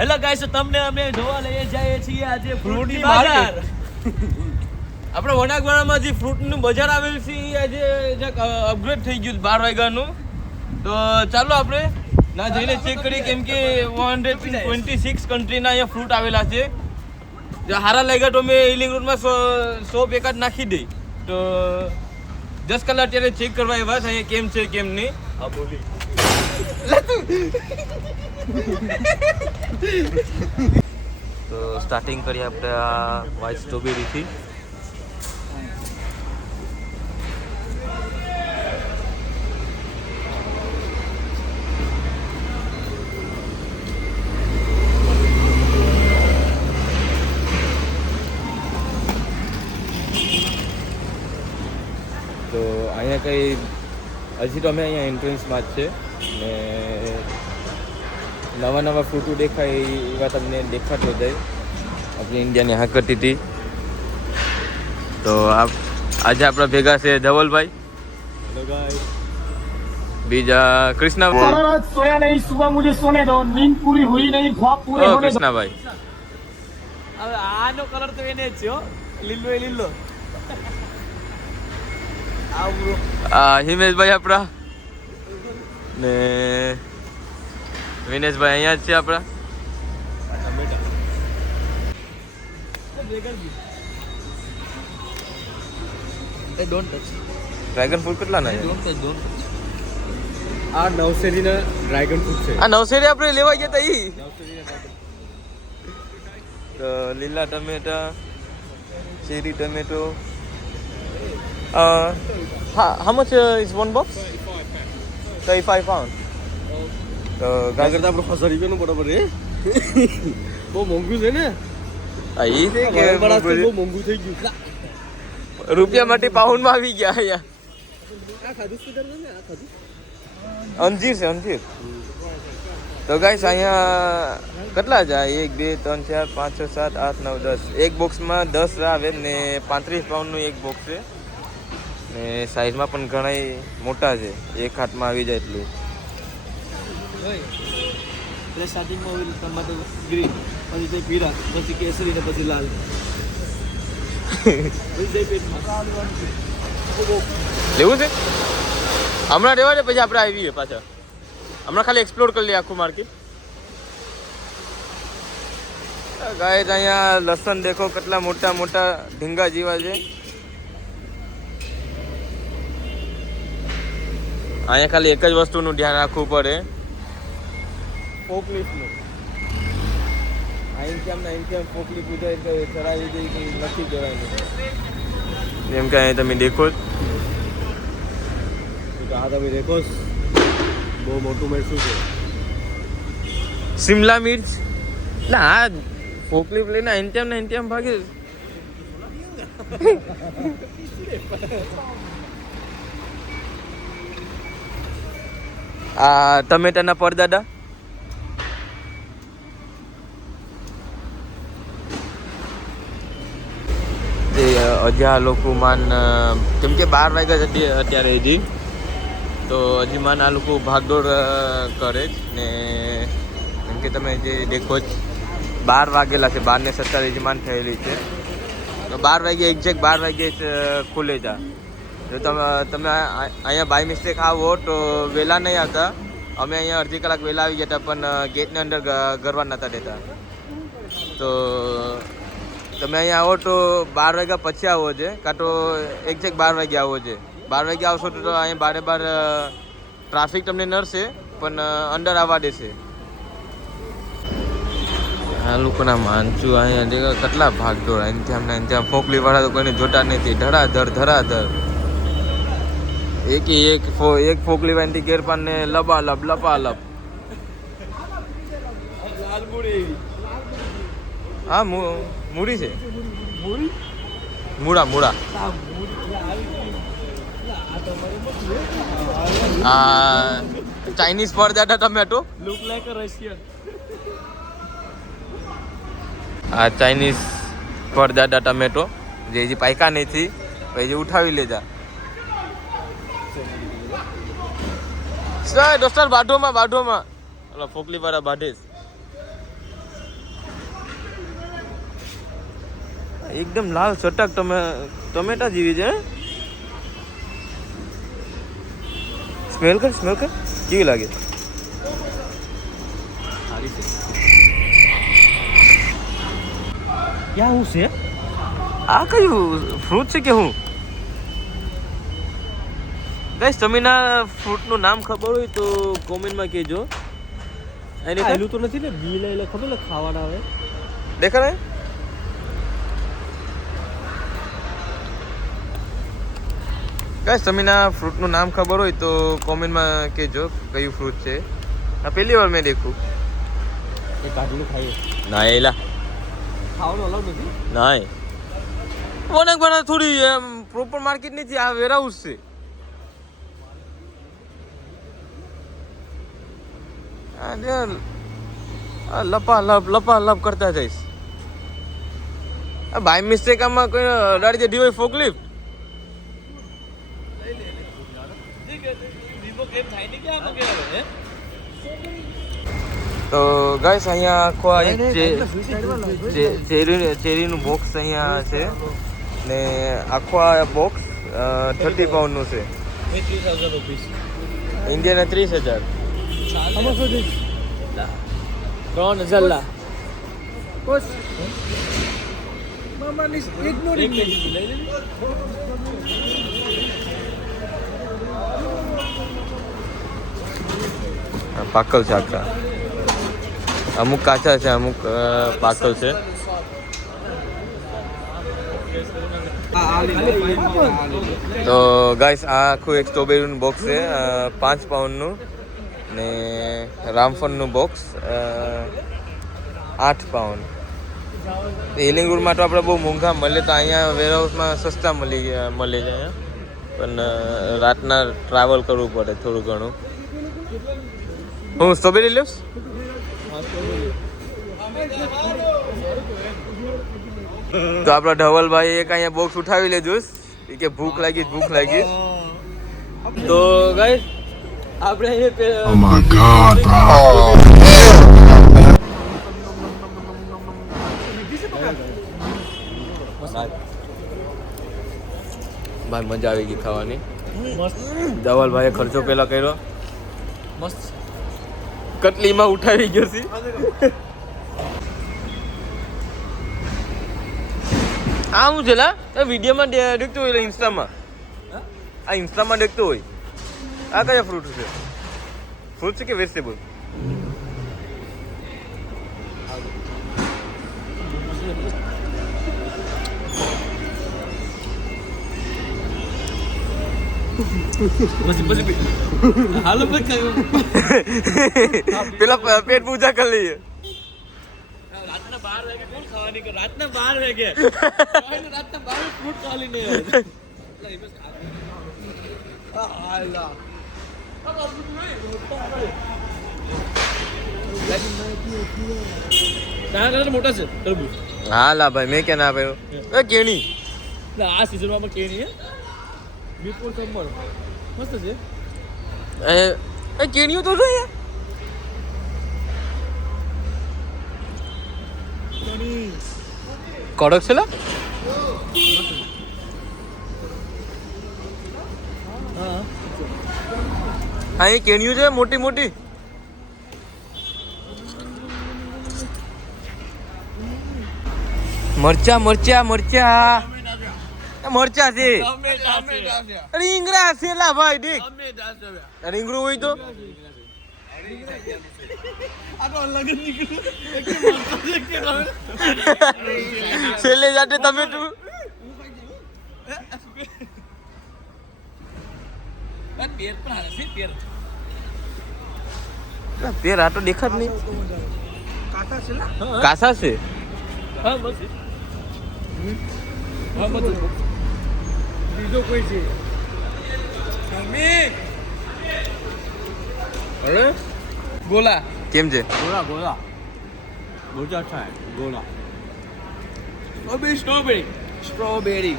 Hello guys, તમને અમે જોવા લઈએ જઈએ છીએ આજે ફ્રૂટની બજાર. આપણે વણાકવાડામાં જે ફ્રૂટનું બજાર આવેલું છે એ આજે અપગ્રેડ થઈ ગયું 12 વાગ્યાનું. તો ચાલો આપણે ના જઈને ચેક કરીએ, કેમ કે 126 કન્ટ્રીના અહીંયા ફ્રૂટ આવેલા છે. જો હારા લાગ્યા તો મેં ઈલિંગ રોડમાં 100 પેકેટ નાખી દઈ. તો 10 કલાક અત્યારે ચેક કરવા આવ્યા છે અહીંયા કેમ છે કેમ નહીં. હા બોલી. તો સ્ટાર્ટિંગ કરીએ આપણે આ વ્હાઈટ સ્ટ્રોબેરીથી. તો અહીંયા કંઈ હજી તો અમે અહીંયા એન્ટ્રન્સમાં જ છે ને નવા નવા ફ્રૂટો દેખાય એવા તમને દેખાતો જાય. આપણી ઇન્ડિયાની હાકતી હતી. તો આજે આપણા ભેગા છે ધવલભાઈ, હેલો ગાઈસ. બીજા કૃષ્ણા सोया नहीं, सुबह मुझे सोने दो, नींद पूरी हुई नहीं, ख्वाब पूरे होने दो. કૃષ્ણાભાઈ. હવે આનો કલર તો એને જ છે હો, લીલો એ લીલો. આવું હિમેશભાઈ આપણા ને વિનેશભાઈ અહીંયા જ છે આપણા. Don't touch. ડ્રેગન ફ્રૂટ કેટલા ના છે? Don't touch, don't touch. આ નવસેરીના ડ્રેગન ફ્રૂટ છે. આ નવસેરી આપણે લેવા ગયા હતા ઈ. તો લીલા ટમેટા, cherry tomato. how much is one box? 35 pound. તો ગાજર તો આપણે 1000 રૂપિયાનું બરાબર છે. બહુ મોંઘું છે ને. આ ઈ છે કે બહુ મોંઘું થઈ ગયું. રૂપિયા માટે પાઉન્ડ માં આવી ગયા અહીંયા. આ ખાધું શું કરે ને? આ ખાધું અંજીર છે, અંજીર. તો ગાઈસ અહીંયા કેટલા છે? 1 2 3 4 5 6 7 8 9 10. એક બોક્સમાં 10 આવે ને 35 પાઉન્ડનું એક બોક્સ છે ને સાઈઝમાં પણ ઘણા મોટા છે. એક હાથમાં આવી જાય એટલું. એટલે સ્ટાર્ટિંગમાં હોય ટમાટર ગ્રીન, પછી તે પીળા, પછી કેસરી ને પછી લાલ. પછી તે પેટમાં લેવું છે હમણાં રહેવા દે, પછી આપણે આવીએ પાછા. હમણાં ખાલી એક્સપ્લોર કરી લઈએ આખું માર્કેટ. ગાઈસ અહીંયા લસણ દેખો કેટલા મોટા મોટા ઢીંગા જેવા છે. અહીંયા ખાલી એક જ વસ્તુનું ધ્યાન રાખવું પડે, ફોકલિફ્ટનું. અહીંથી ફોકલિફ્ટ ઉજાય ચડાવી દે કે નથી જવાય. જેમ કે અહીંયા તમે દેખો જ. આ તમે દેખો બહુ મોટું મરચું છે. શિમલા મિર્ચ ના, આ ફોકલિફ્ટ લઈને અહીંથી ભાગે. આ ટમેટાના પરદાદા. તે હજી આ લોકો માન, કેમ કે 12 વાગ્યા છે અત્યારે હજી, તો હજી માન આ લોકો ભાગદોડ કરે જ ને. કેમ કે તમે જે દેખો જ 12 વાગેલા છે, 12:47 માન થયેલી છે. તો 12 વાગ્યે એક્ઝેક્ટ 12 વાગ્યે જ ખુલે જા. જો તમે અહીંયા બાય મિસ્ટેક આવો તો વહેલા નહીં આવતા. અમે અહીંયા અડધી કલાક વહેલા આવી ગયા હતા, પણ ગેટની અંદર ગરવા નહોતા દેતા. તો તમે અહીંયા આવો તો 12 વાગ્યા પછી આવો છે, કાં તો એક્ઝેક્ટ 12 વાગ્યે આવો છે. 12 વાગ્યે આવશો તો અહીંયા 12 ટ્રાફિક તમને નડશે, પણ અંદર આવવા દેશે. આ લોકોના માનચું અહીંયા દેખો કેટલા ભાગદોડ. અહીંથી ફોકલી વાળા તો કોઈને જોતા નથી. ધડાધડ. એક ફોકલી વાળાથી ગેરપાન ને લબાલબ. હા મૂડી છે. મૂળા. ચાઇનીઝ પરદાદા tomato. Look like a Russian. આ ચાઇનીઝ પરદાદા ટમેટો જે પાયકા નથી, પછી ઉઠાવી લેજા. દોસ્તાર બાઢોમાં ઓલા ફોકલી વાળા બાઢે. એકદમ લાલ ચટક ટમેટા જેવી છે. સ્મેલ કર કેવી લાગે? સારી છે. ક્યાં હું છે? આ કયું ફ્રૂટ છે કે હું? ગાઈસ તમને આ ફ્રૂટનું નામ ખબર હોય તો કોમેન્ટમાં કહેજો. એને પેલું તો નથી ને બી લઈ ખબર ને ખાવાના આવે દેખાય? ગાઈસ તમને આ ફ્રૂટનું નામ ખબર હોય તો કોમેન્ટમાં કહેજો કયું ફ્રૂટ છે. આ પહેલી વાર મેં દેખ્યું. એ કાઢીને ખાઈએ. ના એલા ખાવાનું અલાઉ નથી. નાય વનક થોડી પ્રોપર માર્કેટ નથી, આ વેરહાઉસ છે. લપા કરતા જઈશ. બાય મિસ્ટેક આમાં કોઈ અડાડી દીધી હોય ફોકલિફ્ટ. તો ગાઈસ અહીંયા આખો ચેરીનું બોક્સ અહીંયા છે ને આખો આ બોક્સ 30 પાઉન્ડનું છે. 30,000 રૂપીસ. ઇન્ડિયાના 30,000. 3,000 લા. પાકલ છે આખા. અમુક કાચા છે, અમુક પાકલ છે. તો ગાઈસ આ આખું એક સ્ટ્રોબેરીનું બોક્સ છે 5 પાઉન્ડનું ને રામફળનું બોક્સ 8 પાઉન્ડ. હિલિંગ રોડમાં તો આપણે બહુ મોંઘા મળે, તો અહીંયા વેરહાઉસમાં સસ્તા મળી જાય. પણ રાતના ટ્રાવેલ કરવું પડે થોડું ઘણું. હું સ્ટ્રોબેરી લઈશ. તો આપણા ધવલભાઈ એક અહીંયા બોક્સ ઉઠાવી લેજો કે ભૂખ લાગી. તો ગાઈસ આપણે અહીંયા Oh my God, bro. ભાઈ મજા આવી ગઈ ખાવાની. મસ્ત ધવલભાઈએ ખર્ચો પેલા કર્યો, મસ્ત કટલીમાં ઉઠાવી ગયો છે. આ શું છે લા? વિડીયોમાં દેખતો હોય ઇન્સ્ટામાં. આ ઇન્સ્ટામાં દેખતો હોય. આ કયા ફ્રૂટ છે? ફ્રૂટ છે કે વેજીટેબલ? પછી હાલો પેલા પેટ પૂજા કરી લઈએ. રાતના 12 વાગે કોણ ખાવાની કે રાતના 12 વાગે રાતના 12 ફ્રૂટ ખાલી નહીં મોટા છે તરબૂચ. હા લા ભાઈ મેં ક્યાં ના પાડ્યો. એ કેણી આ સીઝનમાં પણ કેણી હે બીપોર કમળ મસ્ત છે. એ કેણીઓ તો જોઈએ. કડક છે લા. હા એ કેણીઓ છે મોટી મોટી. મરચા છે. રીંગણા છે લા ભાઈ દેખ. રીંગણું હોય તો છેલ્લે જાતે ટમેટું. પેર આ તો દેખા જ નહીં. કાસા છે. હા બસ બીજો કોઈ છે ગોલા કેમ છે? ગોલા બોજા થાય ગોલા. સ્ટ્રોબેરી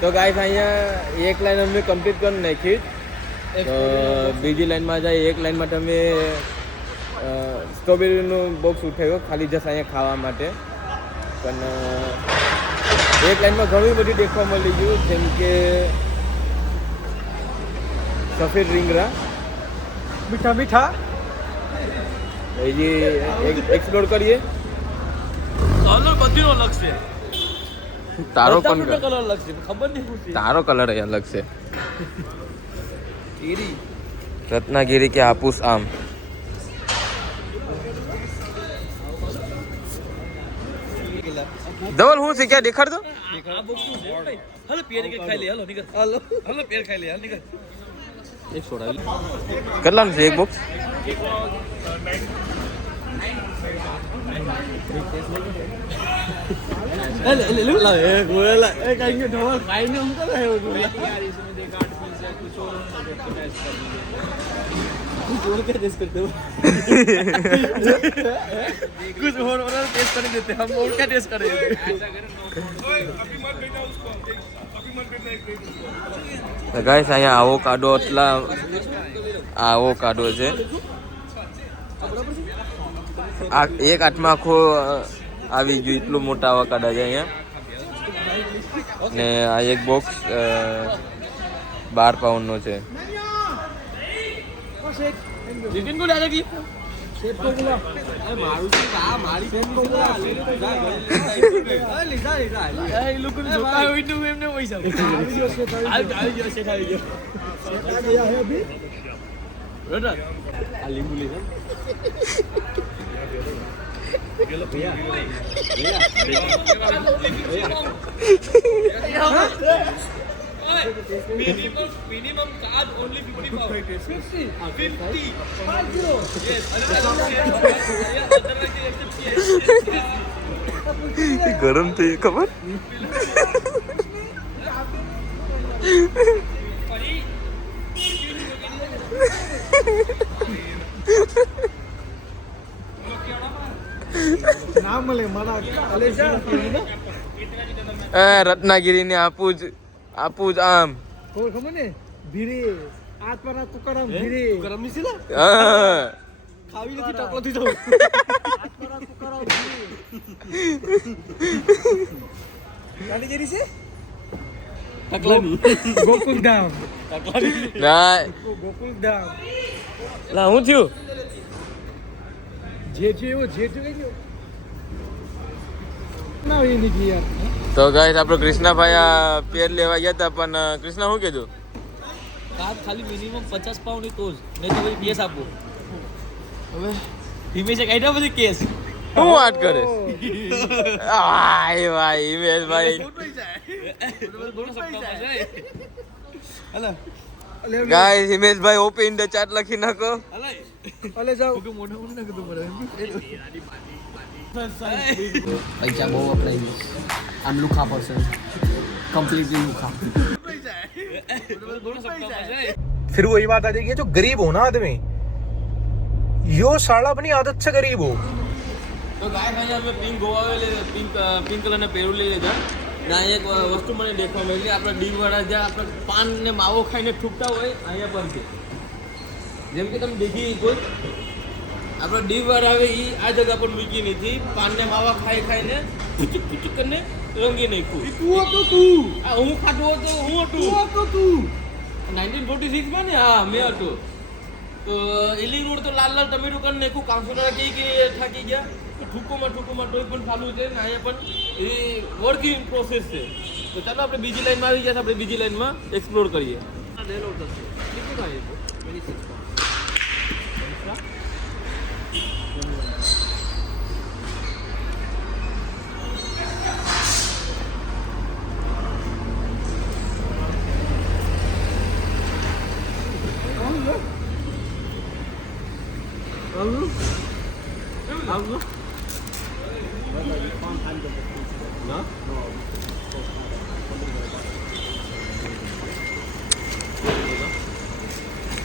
તો ગાઈસ અહીંયા એક લાઈન અમે કમ્પ્લીટ કરી નાખી. તો બીજી લાઈનમાં જાય. એક લાઈનમાં તમે સ્ટ્રોબેરીનું બોક્સ ઉઠાવ્યો ખાલી જસ્ટ અહીંયા ખાવા માટે. પણ એક લાઈનમાં ઘણી બધી દેખવા મળી ગયું, જેમ કે સફેદ રીંગણા મીઠા મીઠા હજી એક્સપ્લોર કરીએ. કલર બધીનો અલગ છે, તારો પણ કલર અલગ છે, ખબર નહીં શું છે. તારો કલર અલગ છે. કેરી રત્નાગીરી કે હાપુસ આમ. ધવલ હું છે ક્યાં દેખાડ દો. આ બોક્સનું છે ભાઈ. હાલો પેર કે ખાઈ લે, હાલો નીકળ. હાલો પેર ખાઈ લે, હાલ નીકળ. એક છોડાવી. કેટલાનું છે એક બોક્સ? લે લા એ ગોળા એ કાઈ કે ઢોલ ખાઈને હું કરે હે ઓલું यार इसमें देख आर्ट पीस है कुछ और टेस्ट कर कुछ और क्या टेस्ट करते हो कुछ और टेस्ट कर देते हम और क्या टेस्ट करें ऐसा करें ओए अभी मत भेजना उसको अभी मत भेजना एक ગાઈસ અહીંયા આવોકાડો એટલા આવોકાડો છે. આ એક હાથમાં આખો આવી ગયું, એટલું મોટા આવોકાડા છે અહીંયા. ને આ એક બોક્સ 12 પાઉન્ડનો છે. जितिन को डालेगी शेप को बोला ए मारू से आ मारी पेन को बोला ले ले जा लीजा लीजा ए लोग को जोता है विंडो में ने वैसा આવી ગયો છે આવી ગયો આ ગયા है अभी रोडर आ लींबू ले गेलो भैया minimum charge only 50 pounds 50 yes ગરમ થઈ ખબર. ના મળે મારા કલેજા રત્નાગીરી ને આપું જ આમ. કોણ ખબર ને ભીરે આજ પર આ તુકારામ ભીરે ગરમ ની છે ને હા. ખાવી નથી ટકલો થી જાઉં આજ પર આ તુકારામ ભીરે ગાડી જેરી છે ટકલાની ગોકુલ ધામ ના ગોકુલ ધામ લા હું થયું. જે એવો જે કઈ ગયો ના એ નીકળી યાર. તો ગાઈસ આપણો કૃષ્ણાભાઈ આ પેર લેવા ગયા હતા, પણ કૃષ્ણા શું કીધું? કાર ખાલી મિનિમમ 50 પાઉન્ડ ની તો જ નહીં તો પછી કેસ આપો. હવે ધીમે છે કાઢ્યા પછી કેસ શું વાત કરે? ભાઈ ભાઈ હિમેશભાઈ ગાઈસ હિમેશભાઈ ઓપન ધ ચાટ લખી નાખો. અલે જાઓ મોઢા મોઢા નાખી દો બરાબર પૈસા બહુ વપરાય છે. આમ લુખા પર્સન કમ્પ્લીટલી લુખા. फिर वही बात आ जाएगी जो गरीब हो ना आदमी यो साला अपनी आदत से गरीब हो. તો ગાય ભાઈ અમે પિંક ગોવા લે પિંક કલરના પેરું લઈ લીધા. ના એક વસ્તુ મને દેખવા મળી, આપણે ડી વાળા જ્યાં આપણે પાન ને માવો ખાઈને ઠૂકતા હોય અહીંયા પણ છે. જેમ કે તમે દેખી કોઈ આપણે ડી વાળા આવે એ આ જગ્યા પર મૂકી નથી, પાન ને માવા ખાઈ ખાઈને ફૂચુક ફૂચુક કરીને રંગી નાખ્યું. તું હતો તું આ હું ખાતો હતો હું હતો તું 1946 માં ને હા મેં હતો. તો એલિંગ રોડ તો લાલ લાલ ટમેટો કરી નાખ્યું. કાઉન્સિલર કે થાકી ગયા ઠૂકોમાં ટોય પણ ચાલુ છે ને અહીંયા પણ એ વર્કિંગ પ્રોસેસ છે. તો ચાલો આપણે બીજી લાઈનમાં આવી ગયા, આપણે બીજી લાઈનમાં એક્સપ્લોર કરીએ.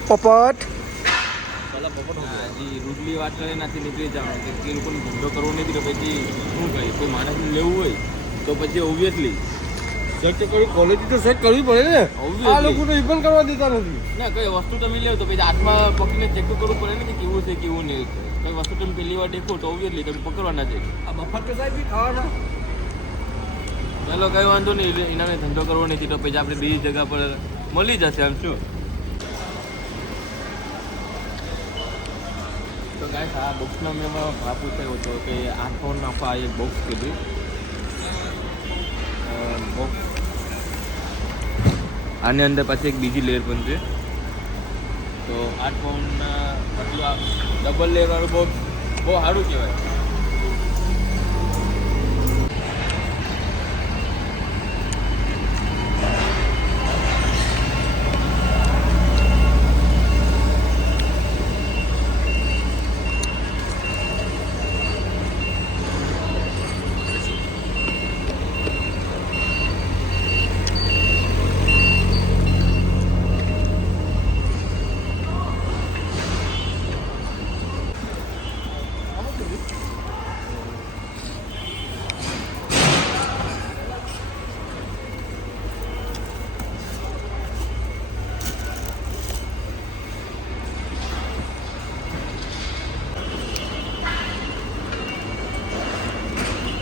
પોપટ હજી રૂડલી વાત કરે નાથી નીકળી જવાનું કે એ લોકોને ધંધો કરવો નથી તો પછી શું કહે? કોઈ માણસને લેવું હોય તો પછી ઓબ્વિયસલી સેટ કરવી ક્વોલિટી તો સેટ કરવી પડે ને. આ લોકો તો ઇવન કરવા દેતા નથી. ના કઈ વસ્તુ તમે લેવો તો પછી હાથમાં પકડીને ચેક કરવું પડે ને કે કેવું છે કેવું નહીં. કઈ વસ્તુ તમે પહેલી વાર દેખો તો ઓબ્વિયસલી તમે પકડવાના છે. આ મફત કે સાહેબ બી ખાવાના ચલો કઈ વાંધો નહીં, એનાને ધંધો કરવો નથી તો પછી આપણે બીજી જગ્યા પર મળી જશે આમ શું. તો ગાઈસ આ બોક્સનો મેં ભાવ પૂછ્યો હતો કે 8 પાઉન્ડ નાખવા એક બોક્સ કીધું. બોક્સ આની અંદર પાછી એક બીજી લેયર પણ છે. તો 8 પાઉન્ડના મતલબ આ ડબલ લેયર વાળું બોક્સ બહુ સારું કહેવાય.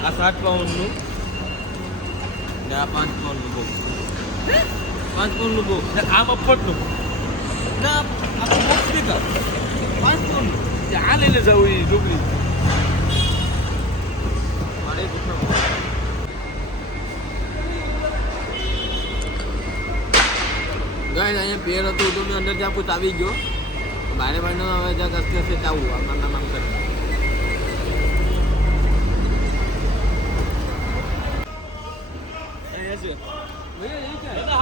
આ 7 પાઉન્ડનું ને આ 5 પાઉન્ડનું બોક્સ. 5 પાઉન્ડનું બોક્સ ને આ મફતનું ના આ બોક્સ દીધા 5 પાઉન્ડનું. આ લઈને જવું એ ડુબલી મારે ગાઈસ અહીંયા પેર હતું તો મેં અંદર જ્યાં પૂછ આવી ગયો બારે બારનો હવે જ્યાં કરતી હશે ચાવું આમ કરે.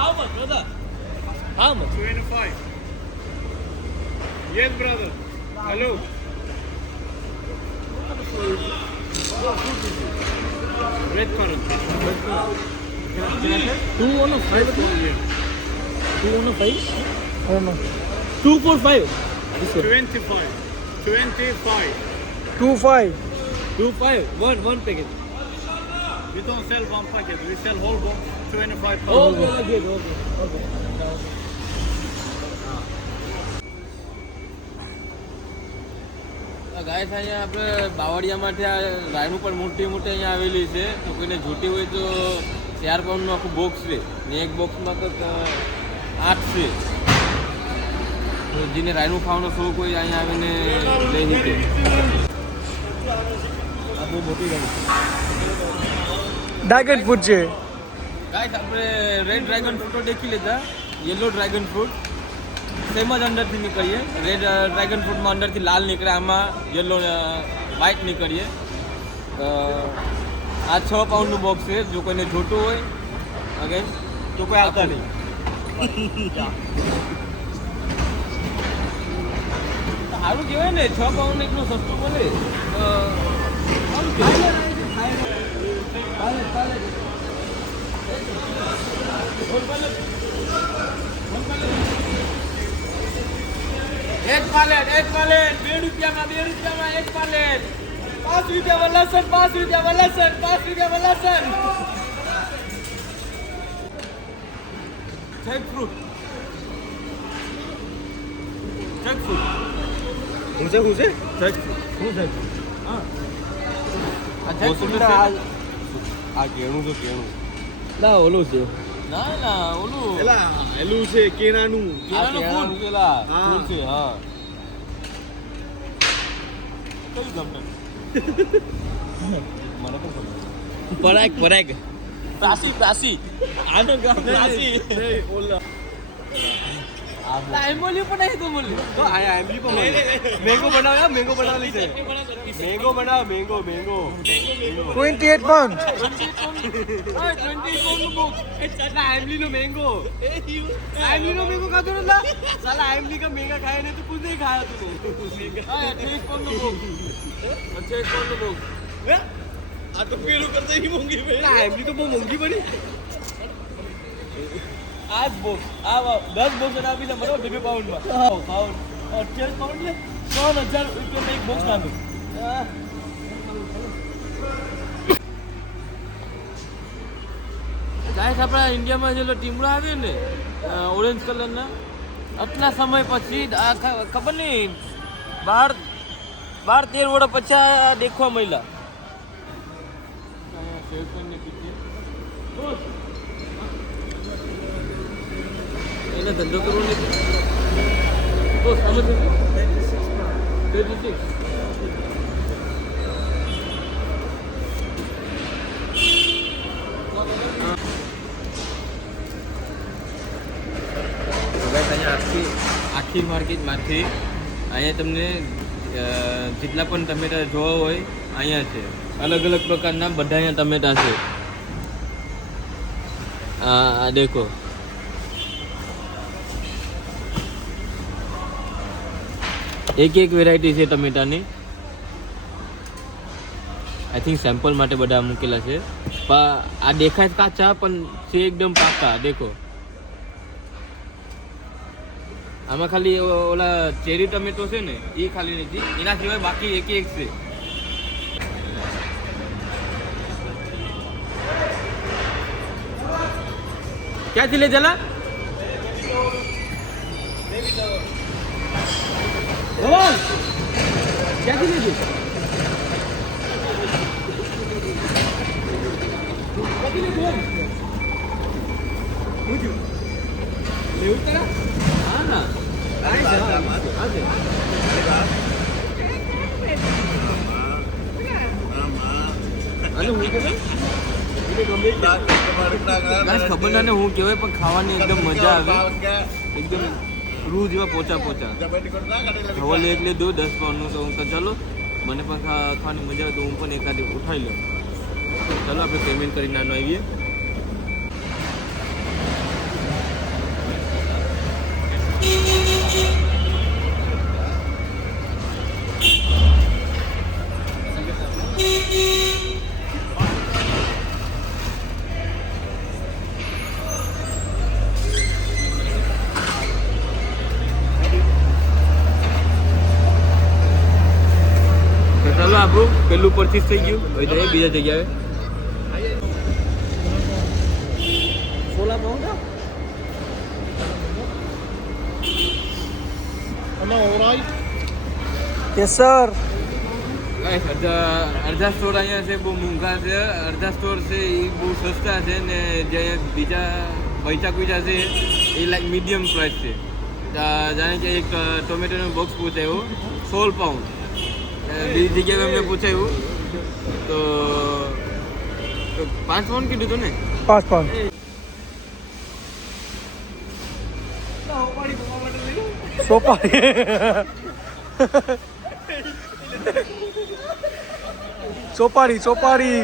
How much, brother? How much? 25. Yes, brother. Hello. Red currant. 215. 215? I don't know. 245. 25. 25. 25. One packet. We don't sell one packet. We sell whole box. 25 pounds. Okay. ગાય અહીંયા આપણે બાવળિયા માટે આ રાયનું પણ મોટી અહીંયા આવેલી છે. તો કોઈને જોતી હોય તો 4 પાઉન્ડનું આખું બોક્સ છે ને એક બોક્સમાં તો 8 છે. તો જેને રાયનું ખાવાનો શોખ હોય અહીંયા આવીને લઈ શકે. આ બહુ મોટી ગાડી ડ્રેગન ફ્રૂટ છે. ગાઈસ આપણે રેડ ડ્રેગન ફ્રૂટો દેખી લીધા. યલો ડ્રેગન ફ્રૂટ સેમ જ અંદરથી નીકળીએ. રેડ ડ્રેગન ફ્રૂટમાં અંદરથી લાલ નીકળે, આમાં યલો વ્હાઇટ નીકળીએ. આ 6 પાઉન્ડનું બોક્સ છે. જો કોઈને જોતું હોય અગેન તો કોઈ આવતા નહીં. સારું કહેવાય ને 6 પાઉન્ડ એટલું સસ્તું મળે. સારું કહેવાય. एक पालेट 2 रुपया में एक पालेट. 5 रुपया में लसन 5 रुपया में लसन 5 रुपया में लसन. जैक फ्रूट जैक फ्रूट हाँ आ जैक फ्रूट આ કેણું તો કેણું ના ઓલું છે ના ઓલું એલા એલું છે કેણાનું કેળાનું ફૂલ પેલા હા. ફૂલ છે હા કઈ ગમે મને પણ પરાગ પ્રાસી આનો ગામ પ્રાસી ઓલા આંબોલી પણ નહીં તો બોલી તો આ આંબલી પણ મેંગો બનાવ મેંગો બનાવેલી છે મેંગો બનાવ મેંગો 28 pounds. 20 નું બોક્સ સાલા આંબલી નો મેંગો ખાતો ને લા સાલા આંબલી કા મેંગા ખાया नहीं तो कुछ नहीं खाया तूने 30 નું બોક્સ 30 નું બોક્સ આ તો પેલું કરતા ही મોંઘી પડી આંબલી તો બહુ મોંઘી પડી આ બોક્સ આ 10 બોક્સ આપી દે બરોબર 2 પાઉન્ડમાં પાઉન્ડ 28 પાઉન્ડ લે 3000 રૂપિયામાં એક બોક્સ નાખો. ગાઈસ આપણા ઇન્ડિયામાં જેલો ટીમડો આવ્યો ને ઓરેન્જ કલરના આટલા સમય પછી આ ખબર નહીં 12-13 વર્ષ પછી આ દેખવા મળ્યા. એને ધંધો કરવો નથી. બોસ આમ જ 36. આખી માર્કેટમાંથી અહીંયા તમને જેટલા પણ ટમેટા જોવા હોય અહીંયા છે. અલગ અલગ પ્રકારના બધા અહીંયા ટમેટા છે. આ દેખો, એક વેરાયટી છે ટમેટાની. આઈ થિંક સેમ્પલ માટે બધા મૂકેલા છે. પણ આ દેખાય કાચા પણ છે એકદમ પાકા. દેખો, આમાં ખાલી ઓલા ચેરી ટમેટો છે ને એ ખાલી નથી, એના સિવાય બાકી એક છે. ક્યાંથી લે જલા? ક્યાંથી લેજો? હા ના ખબર ના ને હું કહેવાય, પણ ખાવાની એકદમ મજા આવે. એકદમ રૂ જેવા પોચા હવે એક લીધું 10 પાઉન્ડનું. તો હું તો ચાલો મને પણ ખાવાની મજા આવે તો હું પણ એકાદી ઉઠાવી લઉં. ચાલો આપણે પેમેન્ટ કરી નાનો આવીએ. ચાલો આપણું પેલું પરચેસ થઈ ગયું. હવે જઈએ બીજા જગ્યાએ. Yes sir. અડધા સ્ટોર અહીંયા છે બહુ મોંઘા છે, અડધા સ્ટોર છે એ બહુ સસ્તા છે, ને જે બીજા પૈસા કુઈચા છે એ લાઈક મીડિયમ પ્રાઇસ છે. જાણે કે એક ટોમેટોનું બોક્સ પૂછાયું 16 પાઉન્ડ. બીજી જગ્યાએ અમને પૂછાયું તો 5 પાઉન્ડ કીધું હતું ને. 5 पाउंड. સોપારી. સોપારી સોપારી.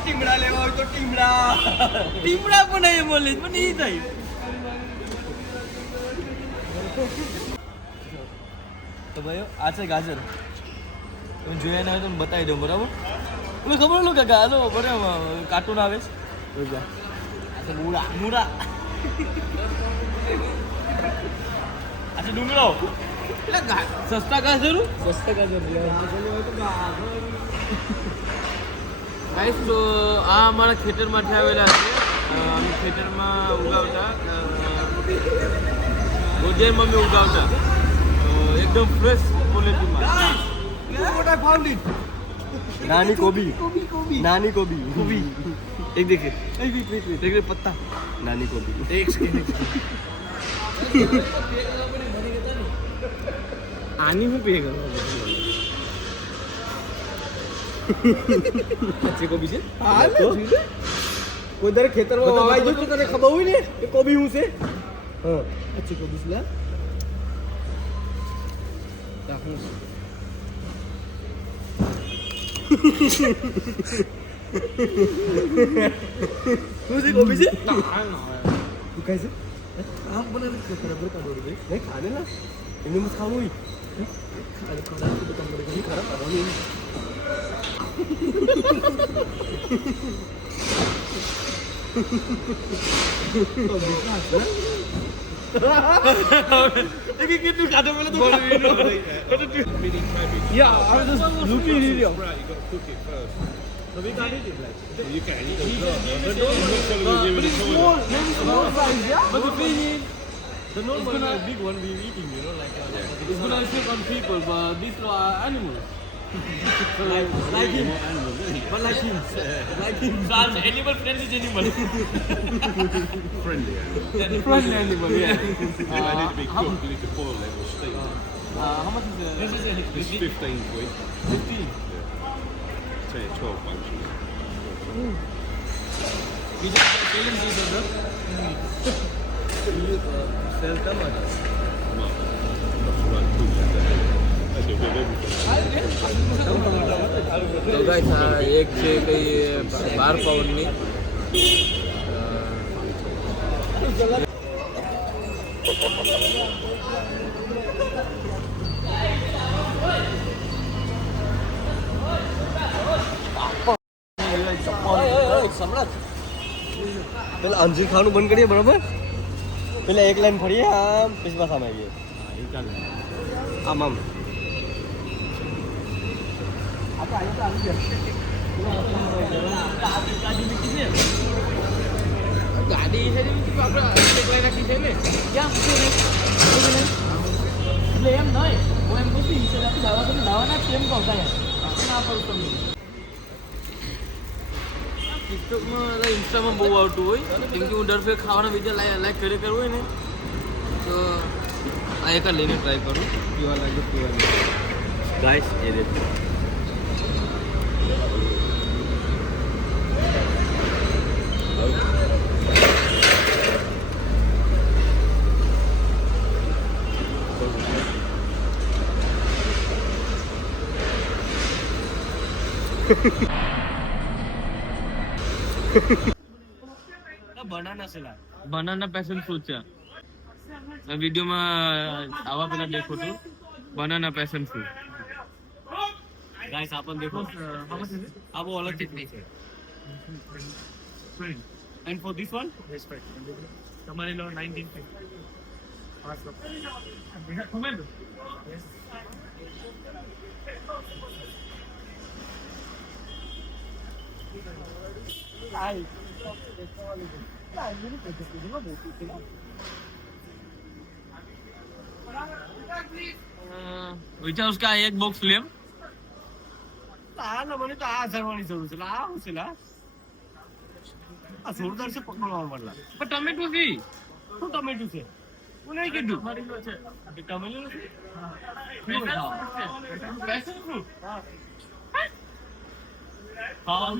ટીમડા લેવા હોય તો ટીમડા પણ નહીં બોલે પણ એ થાય. તો ભાઈઓ આ છે ગાજર. તમે જોયા ના હોય તો બતાવી દઉં, બરાબર? તમને ખબર લો કાકા, હાલો બરાબર કાર્ટૂન આવે છે મૂળા મૂળા. આ છે ડુંગળો. એટલે સસ્તા ગાજર ગાઈસ, તો આ અમારા ખેતરમાંથી આવેલા છે. અમે ખેતરમાં ઉગાવતા, રોજે મમ્મી ઉગાવતા, એકદમ ફ્રેશ ક્વોલિટીમાં. નાની કોબી નાની કોબી એક દેખે देख पत्ता नानी कोबी एक सेकंड आनी में पे करो अच्छी कोबी से हां कोई दर खेतर में आवाज जो तने खबर हुई ने ये कोबी हूं से हां अच्छी कोबी से ला ताकू मुझे कोबी से ना तू कैसे आप बना के बराबर का दो रे नहीं खाने ना इन्हें मत खाओ ही अरे खाना तो कम बड़े नहीं खराब करो नहीं तो विश्वास ना एक कितने खाते वाला तो या I was just looking at it. You got to cook it first. So we can't eat it like. You can eat it. But it's small, maybe small size, yeah. But the thing is, the normal big one we eating, you know, like. It's gonna affect on people, but these are animals. So like him, but like him, like him. So I'm animal friendly animal. Friendly. Friendly animal, yeah. They need to be cooked. You need to boil them or steam them. How much is This is £15. 15. Say 12 functions. We just selling this, bro. You sell tomato. No. That's right. Cook that. That's a good everything. તો guys આ એક છે કઈ 12 પાઉન્ડની પેલા અંજીર ખાવાનું બંધ કરીએ બરાબર પેલા એક લાઈન ફરીએ આમ પછી પાછા આમ આવીએ આમ આમ ગાડી છે ને આપણે લઈ રાખી છે ને ક્યાં મૂકી એટલે એમ નહીં હું એમ કહું છું ઇન્સ્ટાગ્રામ દાવાના કેમ કહું કાંઈ ના પડું તમને ટિકટોકમાં ઇન્સ્ટામાં બહુ આવતું હોય કેમ કે હું દર ફેર ખાવાના વિડીયો લાઈક કર્યા હોય ને તો આ એક લઈને ટ્રાય કરું પીવા લાગે ગાઈસ એ રીતે બનાના પેશન ફ્રૂટ છે વિડીયોમાં આવા પેલા દેખો તો બનાના પેશન ફ્રૂટ ગાઈસ આપણ દેખો આ બહુ અલગ ચીજ છે એન્ડ ફોર ધીસ વન તમારે લો 1950 વિચાર उसका एक बॉक्स लेम મને તો આ જરવાની જરૂર છે આ હું છે આ જોરદાર છે પકડવા મળલા પણ ટમેટો થી શું ટમેટું છે હું નહીં કીધું ટમેટો પેશન ફ્રૂટ હા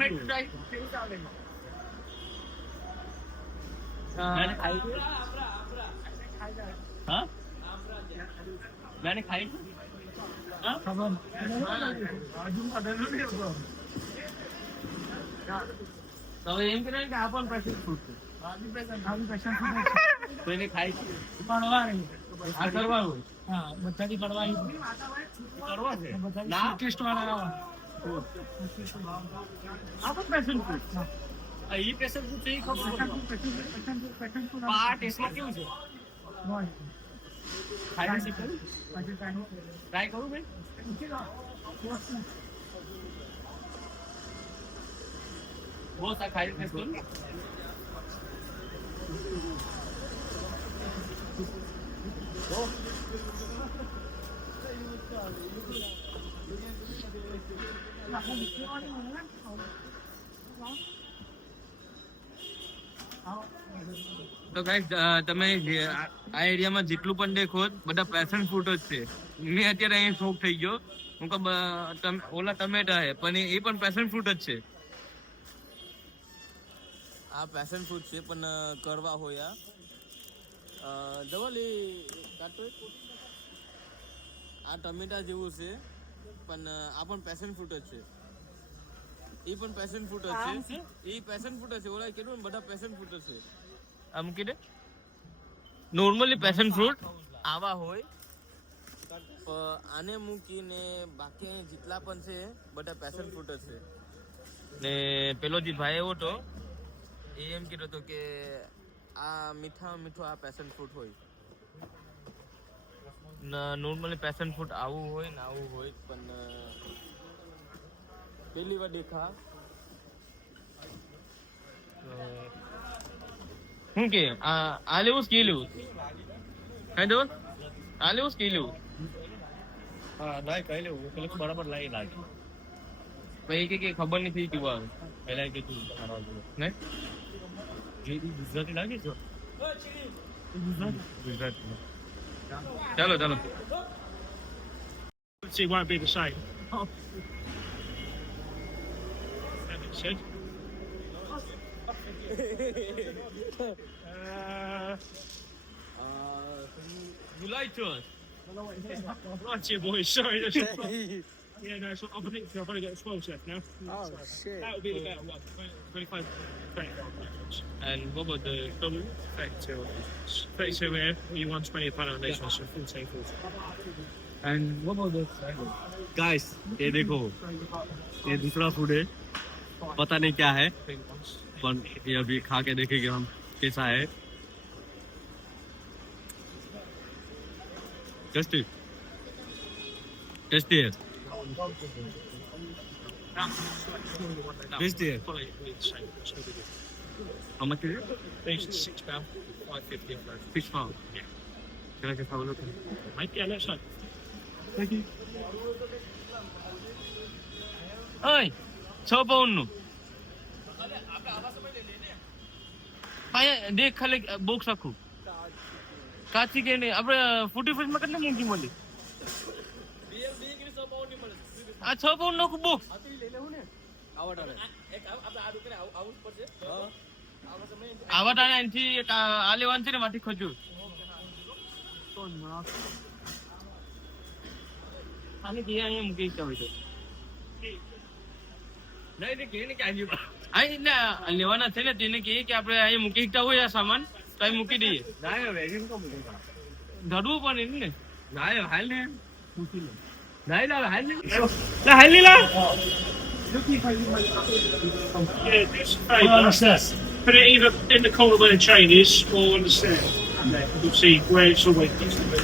मैंने खाई तो एम करे कि आपन पैशन फ्रूट तो એને ખાઈ પડવા રહી આ કરવા હોય હા બધાની પડવા કરવા છે ના ટેસ્ટ વાળા આપન પેશન ફ્રૂટ આ ઈ પેશન ફ્રૂટ છે ખબર આ ટેસ્ટમાં કેવું છે ખાઈ શીખું ટ્રાય કરું ભાઈ બહુ સા ખાઈ ટેસ્ટ કરું તો ગાઈસ તમે આ એરિયામાં જેટલું પણ દેખો બધા પેશન ફ્રૂટ જ છે મેં અત્યારે અહીં શોક થઈ ગયો હું કે ઓલા ટમેટા હે પણ એ પણ પેશન ફ્રૂટ જ છે આ પેશન ફ્રૂટ છે પણ કરવા હોય જવલી કાટો આ ટમેટા જેવું છે પણ આ પણ પેશન ફ્રૂટ જ છે એ પણ પેશન ફ્રૂટ જ છે એ પેશન ફ્રૂટ જ છે ઓલા કેટલું બધા પેશન ફ્રૂટ જ છે આ મૂકી દે નોર્મલી પેશન ફ્રૂટ આવા હોય આને મૂકીને બાકી અહીં જેટલા પણ છે બધા પેશન ફ્રૂટ જ છે ને પેલો જે ભાઈ એવો હતો એ એમ કીધું હતો કે આ મીઠો આ પેશન ફ્રૂટ હોય નોર્મલી પેશન ફ્રૂટ આવું હોય ને આવું હોય પણ પહેલી વાર દેખા શું કે આ લેવું કે લેવું કઈ દો આ લેવું કે લેવું હા ના કઈ લેવું પેલું બરાબર લાઈ લાગે પછી કે ખબર નથી કેવું આવે પહેલા કે તું ને જે ગુજરાતી લાગે છે ગુજરાતી ચાલો ચાલો See, it won't be the same. Said. you like to us Right here, boys. Sorry. Yeah, no, so I think I've only got 12 left now. Oh shit. That would be about what, 25, 25. and what about the trouble 32 here. You want 20 pound on this one, so 14. and what about the guys ये देखो ये दूसरा food है पता नहीं क्या है पर ये अभी खा के देखेंगे हम कैसा है टेस्टी टेस्टी है टेस्टी है how much is it? It's £6, 5.50. 6 pound can I just have a look Mate, yeah, that's right. ઓય 6 પાઉન્ડ નું દેખ ખાલી બોક્સ આખું કાચી કે નહીં આપણે 45 માં કેટલી મોંઘી મળી આ 6 પાઉન્ડ નું બોક્સ આવા ટાણે અહીંથી આ લેવાનું છે ને માથી ખજૂર આને કે અહીંયા મૂકી શકતા હોય તો અહીં લેવાના છે ને તેને કહીએ કે આપણે અહીંયા મૂકી શકતા હોય આ સામાન તો અહીં મૂકી દઈએ ધરવું પણ એમ ને હાલ ને હાલ Yeah, this put it either in the corner where the chain is or on the stand. You'll see where it's always used to be.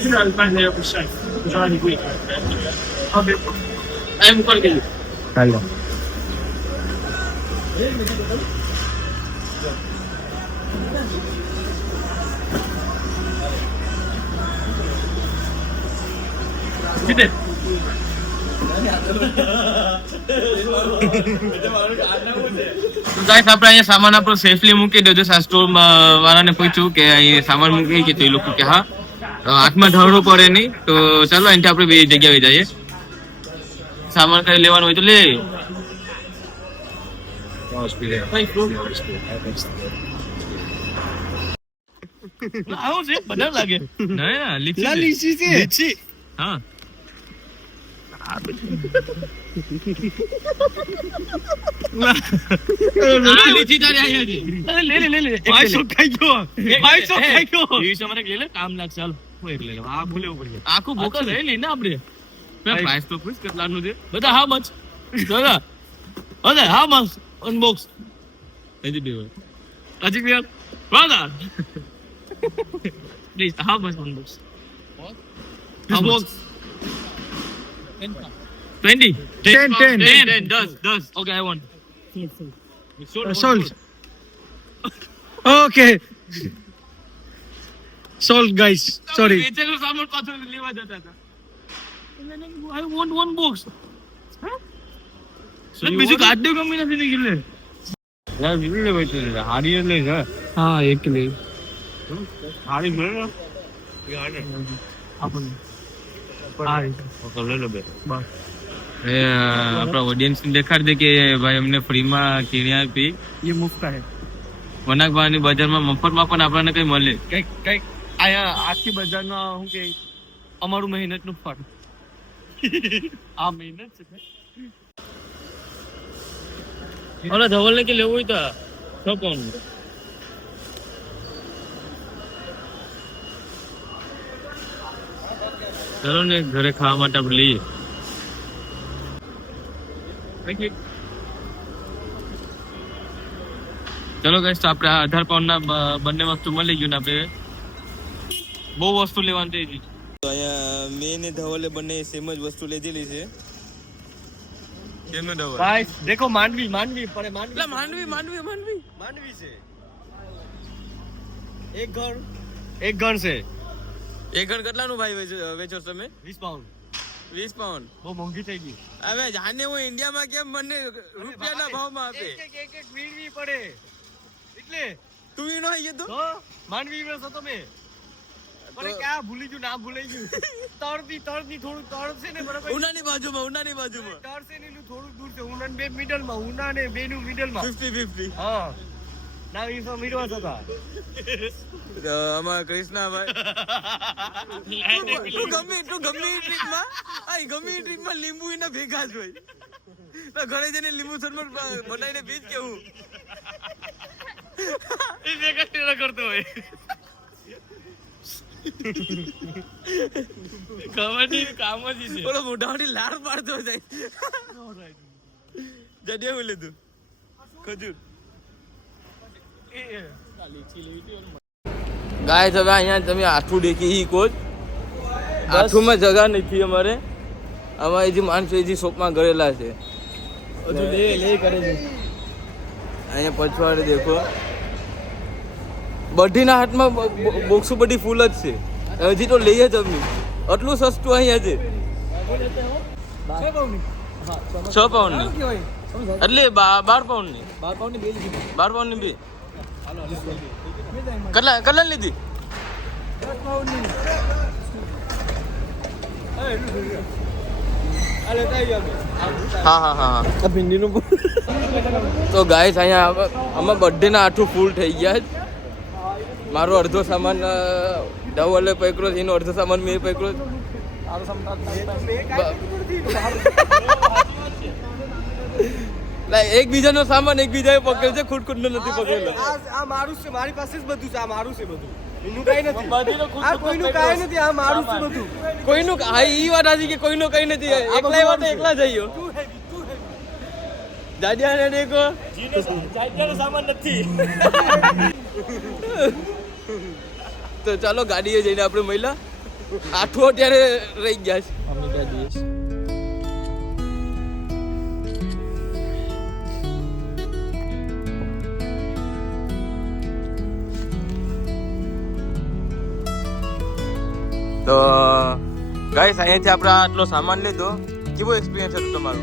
You know, back there will be safe. It's only weak. I'm going to get you. Sit it. તો guys આપણે અહીંયા સામાન આપણો safely મૂકી દેજો store વાળાને પૂછ્યું કે અહીં સામાન મૂકી કે તો એ લોકો કે હા હાથમાં ઢળવું પડે નહીં તો ચાલો અહીંથી આપણે બે જગ્યાએ જઈએ સામાન કઈ લેવાનું હોય તો લે આવું છે બધા લાગે ના લીચી છે હા લીચી તારી અહીંયા લે લે ભાઈ સો ખાઈ ગયો એ સમરે લે કામ લાગ ચાલ હું એક લે આ ભૂલેવું પડશે આખું બોકલ લઈ લે ને આપણે પ્રાઇસ તો પૂછ કેટલાનું છે બધા હા મચ દાદા અરે હા મચ અનબોક્સ એજી બે અજી બે brother please how much unbox what how box 20 10 does okay I want Salt. Okay. Salt, guys. Sorry. વેચેલું સામાન પાછું લેવા જતા હતા I want one box બીજું કાઢ્યું કમી નથી ને કિલે યાર બીજું લે વેચે હારી લે છે હા એક લે હારી મળે આપણ ઓકે લે લે બે બસ આપણા ઓડિયન્સ ને દેખાડ દે કે ભાઈ અમને ફ્રીમાં કીણી આપી ये मुफ्त है વનાકવાની બજારમાં મફતમાં પણ આપણને કઈ મળે કઈક આયા આખી બજારમાં હું કે અમારું મહેનતનું ફળ આ મહેનત છે ઓલા ધવલ ને કે લેવું હોય તો છોપવાનું ચલો ને ઘરે ખાવા માટે આપણે લઈએ ચલો ગાઈસ તો આપણે 18 પાઉન્ડ ના બંને વસ્તુ મળી ગયું ને આપણે બહુ વસ્તુ લેવાની થઈ ગઈ તો અહીંયા મેં ને ધવલે બંને સેમ જ વસ્તુ લીધેલી છે કેમનું ડબલ गाइस देखो मांडवी मांडवी पड़े मांडवी એટલે માંડવી માંડવી માંડવી मांडवी से एक घर से એક ગણ કેટલાનું ભાઈ વેચો તમે 20 पाउंड 20 પાઉન્ડ બહુ મોંઘી થઈ ગઈ હવે જાને હું ઇન્ડિયામાં કેમ મને રૂપિયાના ભાવમાં આપે એક વીણવી પડે એટલે તું ઈનો આઈ તો તો માનવી વેસ હતો મે પણ ક્યાં ભૂલી ગયું નામ ભૂલાઈ ગયું તળની થોડું તળ છે ને બરાબર ઉનાની બાજુમાં તળ છે ને એનું થોડું દૂર છે ઉના બે મિડલમાં ઉના ને બે નું મિડલમાં 50-50 હા ના ઈ તો મિડવા હતા અમારા કૃષ્ણાભાઈ તું ગમે ટ્રીપમાં લીંબુ એના ભેગા જ હોય તો ઘરે જઈને લીંબુ શરબત બનાવીને પીજ કેવું એ ભેગા ટેરા કરતો હોય કબડ્ડી કામ જ છે ઓલો મોઢામાંથી લાળ પાડતો જાય જડે હું લીધું ખજૂર ગાય હવે અહીંયા તમે આઠું દેખી ઈ કોચ આઠુંમાં જગા નથી અમારે અમારે જે માણસો એ જે શોપમાં ગયેલા છે હજુ લે કરે છે અહીંયા પછવાડે દેખો બધીના હાથમાં બોક્સો બધી ફૂલ જ છે હજી તો લઈએ જ અમી આટલું સસ્તું અહીંયા છે 6 પાઉન્ડની એટલે 12 પાઉન્ડની 12 પાઉન્ડની બે કેટલા લીધી હા તો ગાઈસ અહીંયા અમે બર્થડેના આઠું ફૂલ થઈ ગયા છે મારો અડધો સામાન ડબલે પકડ્યો છે એનો અડધો સામાન મેં પકડ્યો એકબીજાનો સામાન એકબીજાએ પકડ્યો છે ખુદ ખુદનો નથી પકડેલો આ મારું છે મારી પાસે જ બધું છે આ મારું છે બધું એનું કઈ નથી આ કોઈનું કઈ નથી આ મારું છે બધું કોઈનું હા ઈ વાત આજે કે કોઈનું કઈ નથી એકલા વાત એકલા જઈયો દાદિયાને દેખો જાયદાનો સામાન નથી તો ચાલો ગાડીએ જઈને આપણે મહિલા આઠું અત્યારે રહી ગયા છે તો ગાઈસ અહીંયાથી આપણે આટલો સામાન લીધો કેવો એક્સપિરિયન્સ હતો તમારો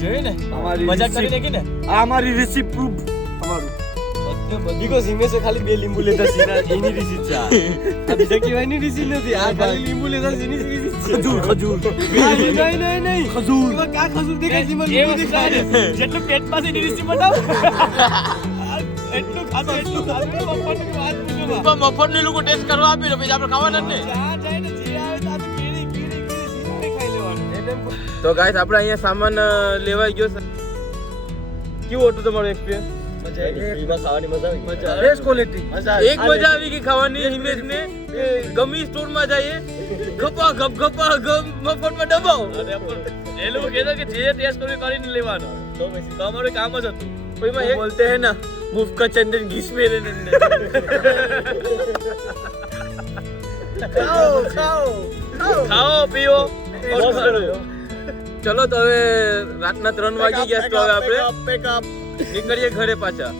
જોઈ ને મજાક કરી દેખી ને આ અમારી રિસીપ પ્રૂફ અમારું બીકોઝ હિમે સે ખાલી બે લીંબુ લેતા સીના એની રિસીપ છે આ બીજા કેવાની રિસીપ નથી આ ખાલી લીંબુ લેતા સીની રિસીપ છે ખજૂર નહીં ખજૂર કા ખજૂર દેખાય છે મને લીંબુ દેખાય જેટલું પેટ પાસે એની રિસીપ બતાવો એટલું ખાધું મફતની વાત પૂછો મફતની લોકો ટેસ્ટ કરવા આપી ને પછી આપણે ખાવાના જ નહીં જ્યાં જાય ને જે આવે તો આ તો કીડી સીધે ખાઈ લેવાનું તો ગાઈસ આપણે અહીંયા સામાન લેવાઈ ગયો કેવું હતું તમારો એક્સપિરિયન્સ એક મજા આવી ગઈ ખાવાની હિમેશ ને ગમી સ્ટોર માં જઈએ ગપા ગપ મફતમાં દબાવો એ લોકો કહેતા કે જે ટેસ્ટ કરીને લેવાનો તો પછી તમારું કામ જ હતું કોઈમાં એક બોલતે હે ના મુફ કા ચંદન ઘીસ મેં રે ખાઓ પીઓ ચલો તો હવે રાતના 3 વાગી ગયા તો હવે આપણે નીકળીએ ઘરે પાછા